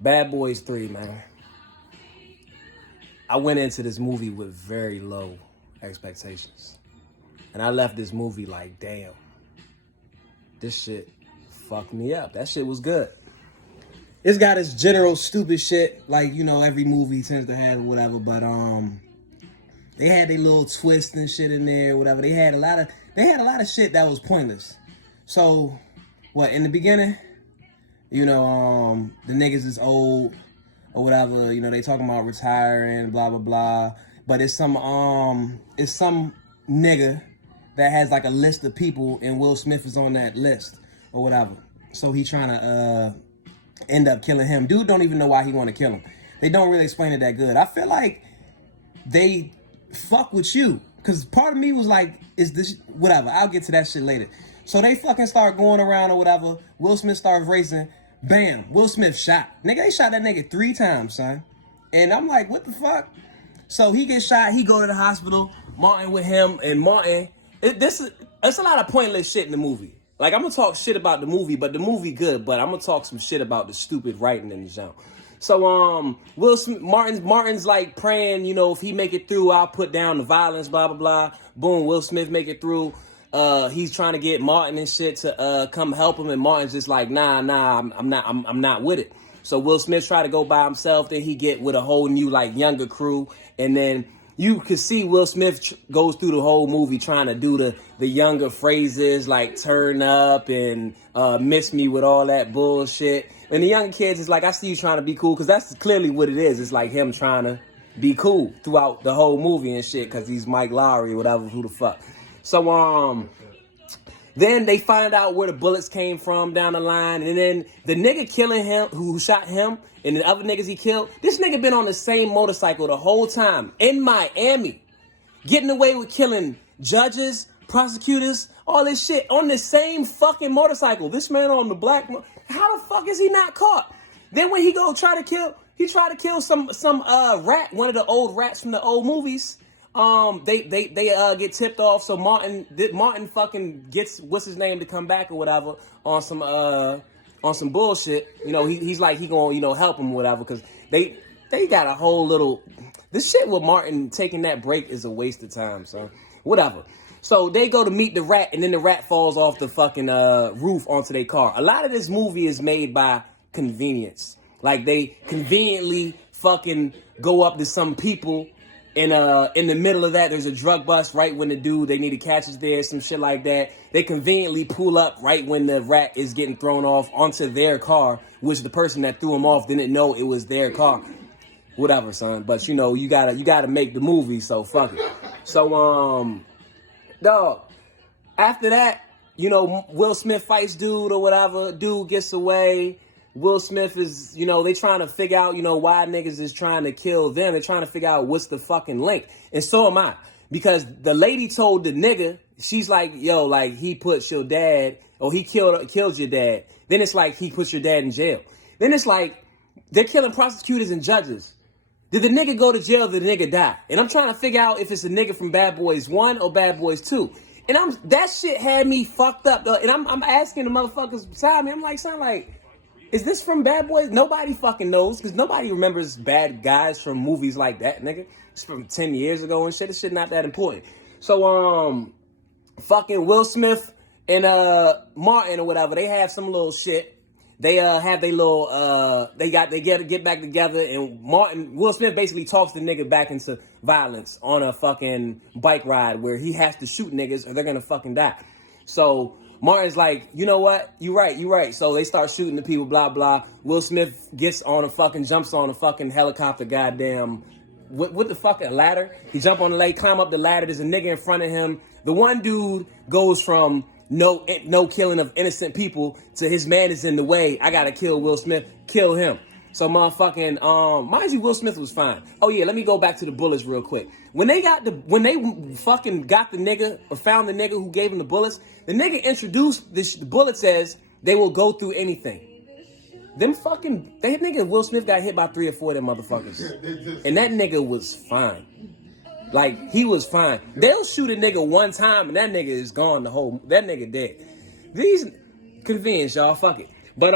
Bad Boys 3, man. I went into this movie with very low expectations. And I left this movie like, damn, this shit fucked me up. That shit was good. It's got its general stupid shit, like, you know, every movie tends to have or whatever, but they had their little twist and shit in there, whatever. They had a lot of shit that was pointless. So, what, in the beginning, you know, the niggas is old or whatever, you know, they talking about retiring, blah, blah, blah. But it's some nigga that has like a list of people and Will Smith is on that list or whatever. So he trying to end up killing him. Dude don't even know why he want to kill him. They don't really explain it that good. I feel like they fuck with you. Because part of me was like, is this, whatever. I'll get to that shit later. So they fucking start going around or whatever. Will Smith starts racing. Bam. Will Smith shot. Nigga, they shot that nigga 3 times, son. And I'm like, what the fuck? So he gets shot. He go to the hospital. Martin with him. And Martin, it's a lot of pointless shit in the movie. Like, I'm going to talk shit about the movie, but the movie good. But I'm going to talk some shit about the stupid writing in the genre. So, Will Smith, Martin's like praying, you know, if he make it through, I'll put down the violence, blah, blah, blah. Boom, Will Smith make it through. He's trying to get Martin and shit to come help him, and Martin's just like, nah, I'm not with it. So Will Smith try to go by himself, then he get with a whole new, like, younger crew, and then you could see Will Smith goes through the whole movie trying to do the younger phrases, like turn up and miss me with all that bullshit. And the younger kids is like, I see you trying to be cool, because that's clearly what it is. It's like him trying to be cool throughout the whole movie and shit, because he's Mike Lowrey or whatever, who the fuck. So, then they find out where the bullets came from down the line, and then the nigga killing him, who shot him, and the other niggas he killed, this nigga been on the same motorcycle the whole time in Miami, getting away with killing judges, prosecutors, all this shit on the same fucking motorcycle. This man on the black, how the fuck is he not caught? Then when he go try to kill some rat, one of the old rats from the old movies. They get tipped off, so Martin fucking gets what's his name to come back or whatever on some bullshit. You know, he's like he gonna, you know, help him or whatever, because they got a whole little, this shit with Martin taking that break is a waste of time, so whatever. So they go to meet the rat, and then the rat falls off the fucking roof onto their car. A lot of this movie is made by convenience. Like, they conveniently fucking go up to some people. And in the middle of that, there's a drug bust right when the dude they need to catch is there, some shit like that. They conveniently pull up right when the rat is getting thrown off onto their car, which the person that threw him off didn't know it was their car. Whatever, son. But you know, you gotta make the movie, so fuck it. So dog, after that, you know, Will Smith fights dude or whatever. Dude gets away. Will Smith is, you know, they trying to figure out, you know, why niggas is trying to kill them. They're trying to figure out what's the fucking link. And so am I. Because the lady told the nigga, she's like, yo, like, he puts your dad, or he killed your dad. Then it's like, he puts your dad in jail. Then it's like, they're killing prosecutors and judges. Did the nigga go to jail or did the nigga die? And I'm trying to figure out if it's a nigga from Bad Boys 1 or Bad Boys 2. And that shit had me fucked up. And I'm asking the motherfuckers beside me, I'm like, son, like, is this from Bad Boys? Nobody fucking knows, because nobody remembers bad guys from movies like that, nigga. It's from 10 years ago and shit. This shit not that important. So, fucking Will Smith and Martin or whatever, they have some little shit. They have their little they get back together, and Will Smith basically talks the nigga back into violence on a fucking bike ride where he has to shoot niggas or they're gonna fucking die. So Martin's like, you know what? You right. So they start shooting the people, blah, blah. Will Smith jumps on a fucking helicopter, goddamn, what the fucking ladder? He jump on the ladder, climb up the ladder. There's a nigga in front of him. The one dude goes from no killing of innocent people to his man is in the way. I gotta kill Will Smith, kill him. So motherfucking, mind you, Will Smith was fine. Oh yeah, let me go back to the bullets real quick. When they fucking got the nigga, or found the nigga who gave him the bullets, the nigga introduced the bullet says they will go through anything. That nigga Will Smith got hit by 3 or 4 of them motherfuckers. And that nigga was fine. Like, he was fine. They'll shoot a nigga one time and that nigga is gone that nigga dead. These convenience, y'all, fuck it. But,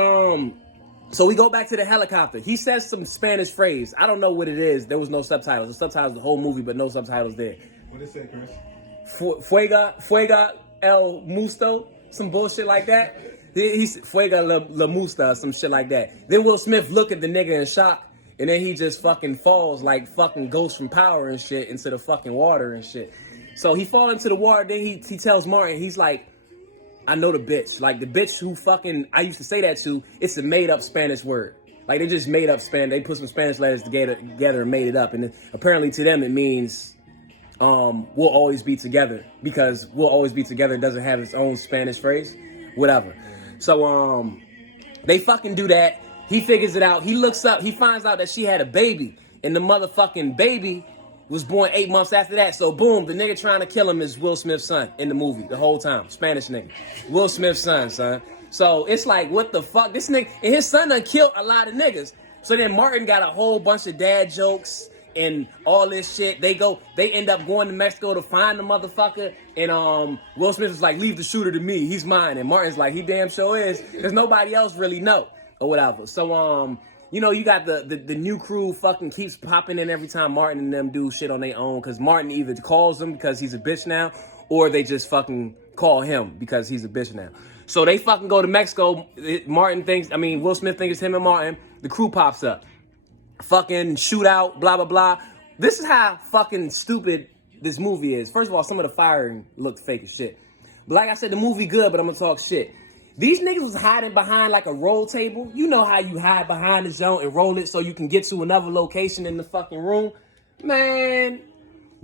So we go back to the helicopter. He says some Spanish phrase. I don't know what it is. There was no subtitles. The subtitles the whole movie, but no subtitles there. What did it say, Chris? Fuega el Musto, some bullshit like that. He's Fuega la Musta, some shit like that. Then Will Smith look at the nigga in shock, and then he just fucking falls like fucking Ghost from Power and shit into the fucking water and shit. So he fall into the water. Then he tells Martin, he's like, I know the bitch. Like, the bitch who fucking I used to say that to, it's a made up Spanish word. Like, they just made up Spanish. They put some Spanish letters together and made it up. And apparently to them it means we'll always be together, because we'll always be together doesn't have its own Spanish phrase. Whatever. So they fucking do that. He figures it out. He looks up. He finds out that she had a baby. And the motherfucking baby was born 8 months after that. So boom, the nigga trying to kill him is Will Smith's son in the movie the whole time. Spanish nigga. Will Smith's son. So it's like, what the fuck? This nigga and his son done killed a lot of niggas. So then Martin got a whole bunch of dad jokes and all this shit. They end up going to Mexico to find the motherfucker. And Will Smith is like, leave the shooter to me. He's mine. And Martin's like, he damn sure is. Because nobody else really know or whatever. So you know, you got the new crew fucking keeps popping in every time Martin and them do shit on their own, because Martin either calls them because he's a bitch now, or they just fucking call him because he's a bitch now. So they fucking go to Mexico. Will Smith thinks it's him and Martin. The crew pops up. Fucking shootout, blah, blah, blah. This is how fucking stupid this movie is. First of all, some of the firing looked fake as shit. But like I said, the movie good, but I'm gonna talk shit. These niggas was hiding behind like a roll table. You know how you hide behind the zone and roll it so you can get to another location in the fucking room? Man,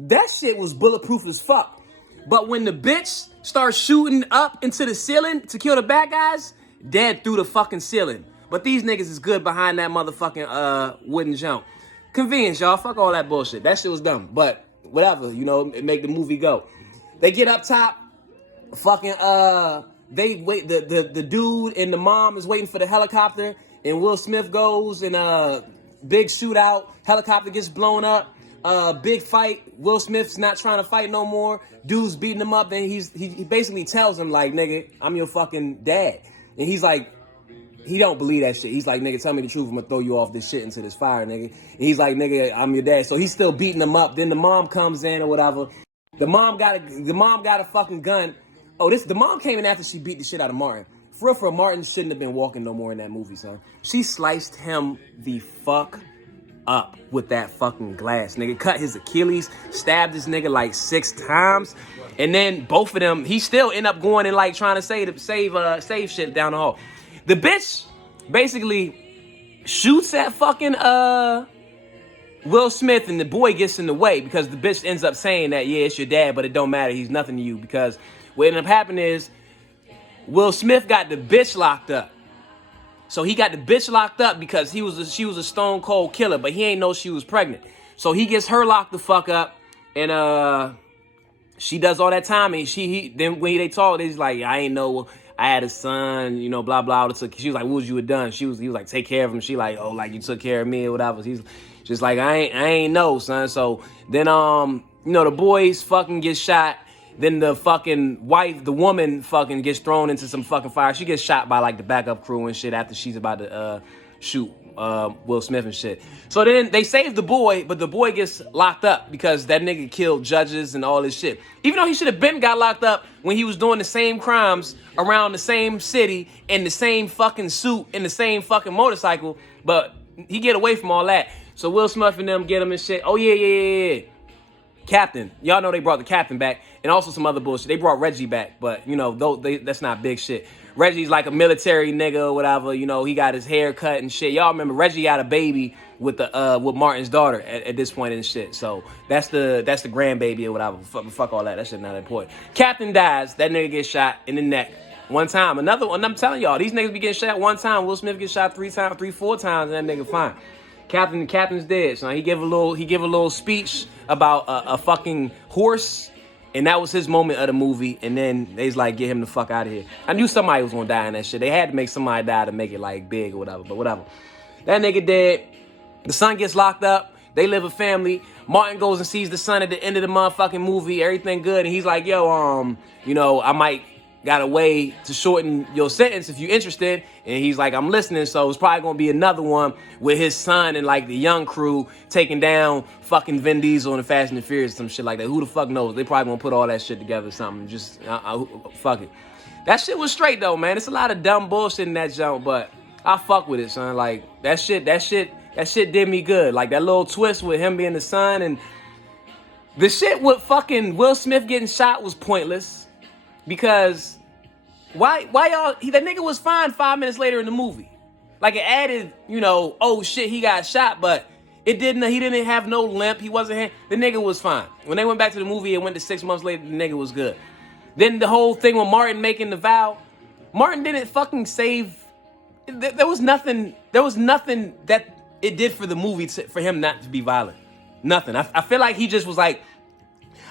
that shit was bulletproof as fuck. But when the bitch starts shooting up into the ceiling to kill the bad guys, dead through the fucking ceiling. But these niggas is good behind that motherfucking wooden jump. Convenience, y'all. Fuck all that bullshit. That shit was dumb. But whatever, you know, it make the movie go. They get up top, fucking they wait. The dude and the mom is waiting for the helicopter, and Will Smith goes and big shootout. Helicopter gets blown up. Big fight. Will Smith's not trying to fight no more. Dude's beating him up, and he basically tells him like, nigga, I'm your fucking dad. And he's like, he don't believe that shit. He's like, nigga, tell me the truth. I'm gonna throw you off this shit into this fire, nigga. And he's like, nigga, I'm your dad. So he's still beating him up. Then the mom comes in or whatever. The mom got a fucking gun. Oh, the mom came in after she beat the shit out of Martin. For real, Martin shouldn't have been walking no more in that movie, son. She sliced him the fuck up with that fucking glass, nigga. Cut his Achilles, stabbed this nigga like 6 times, and then both of them, he still end up going and like trying to save shit down the hall. The bitch basically shoots at fucking Will Smith, and the boy gets in the way because the bitch ends up saying that, yeah, it's your dad, but it don't matter. He's nothing to you, because what ended up happening is Will Smith got the bitch locked up. So he got the bitch locked up because she was a stone cold killer, but he ain't know she was pregnant. So he gets her locked the fuck up, and she does all that time, and then when they talk, he's like, I ain't know I had a son, you know, blah blah. She was like, what would you have done? He was like, take care of him. She like, oh, like you took care of me or whatever. He's just like, I ain't know, son. So then you know, the boys fucking get shot. Then the fucking wife, the woman fucking gets thrown into some fucking fire. She gets shot by like the backup crew and shit after she's about to shoot Will Smith and shit. So then they save the boy, but the boy gets locked up because that nigga killed judges and all this shit. Even though he should have been got locked up when he was doing the same crimes around the same city in the same fucking suit in the same fucking motorcycle, but he get away from all that. So Will Smith and them get him and shit. Oh yeah. Captain. Y'all know they brought the captain back, and also some other bullshit. They brought Reggie back, but, you know, that's not big shit. Reggie's like a military nigga or whatever. You know, he got his hair cut and shit. Y'all remember Reggie got a baby with Martin's daughter at this point and shit. So that's the grandbaby or whatever. Fuck all that. That shit not important. Captain dies. That nigga gets shot in the neck one time. Another one. I'm telling y'all, these niggas be getting shot one time. Will Smith gets shot 4 times, and that nigga fine. Captain's dead. So he gave a little speech about a fucking horse, and that was his moment of the movie. And then they's like, get him the fuck out of here. I knew somebody was gonna die in that shit. They had to make somebody die to make it like big or whatever. But whatever. That nigga dead. The son gets locked up. They live a family. Martin goes and sees the son at the end of the motherfucking movie. Everything good, and he's like, yo, you know, I might got a way to shorten your sentence if you're interested. And he's like, I'm listening. So it's probably going to be another one with his son and like the young crew taking down fucking Vin Diesel and the Fast and the Furious, some shit like that. Who the fuck knows? They probably going to put all that shit together or something. Just, fuck it. That shit was straight though, man. It's a lot of dumb bullshit in that jump, but I fuck with it, son. Like, that shit did me good. Like, that little twist with him being the son, and the shit with fucking Will Smith getting shot was pointless. Because why y'all, that nigga was fine 5 minutes later in the movie. Like, it added, oh shit, he got shot, but he didn't have no limp. He wasn't, the nigga was fine. When they went back to the movie and went to 6 months later, the nigga was good. Then the whole thing with Martin making the vow, Martin didn't fucking save, there was nothing that it did for the movie for him not to be violent. Nothing. I feel like he just was like,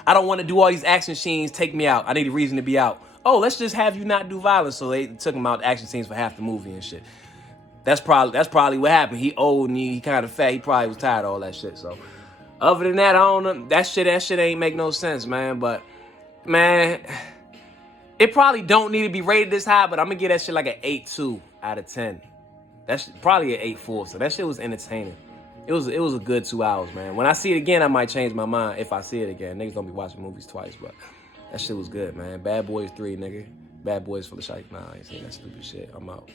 I don't want to do all these action scenes. Take me out. I need a reason to be out. Oh, let's just have you not do violence. So they took him out action scenes for half the movie and shit. That's probably what happened. He old and he kind of fat. He probably was tired of all that shit. So other than that, I don't know. That shit ain't make no sense, man. But man, it probably don't need to be rated this high. But I'm gonna give that shit like an 8.2 out of 10. That's probably an 8.4. So that shit was entertaining. It was a good 2 hours, man. When I see it again, I might change my mind if I see it again. Niggas don't be watching movies twice, but that shit was good, man. Bad Boys 3, nigga. Bad Boys for the shite. Nah, I ain't seen that stupid shit. I'm out.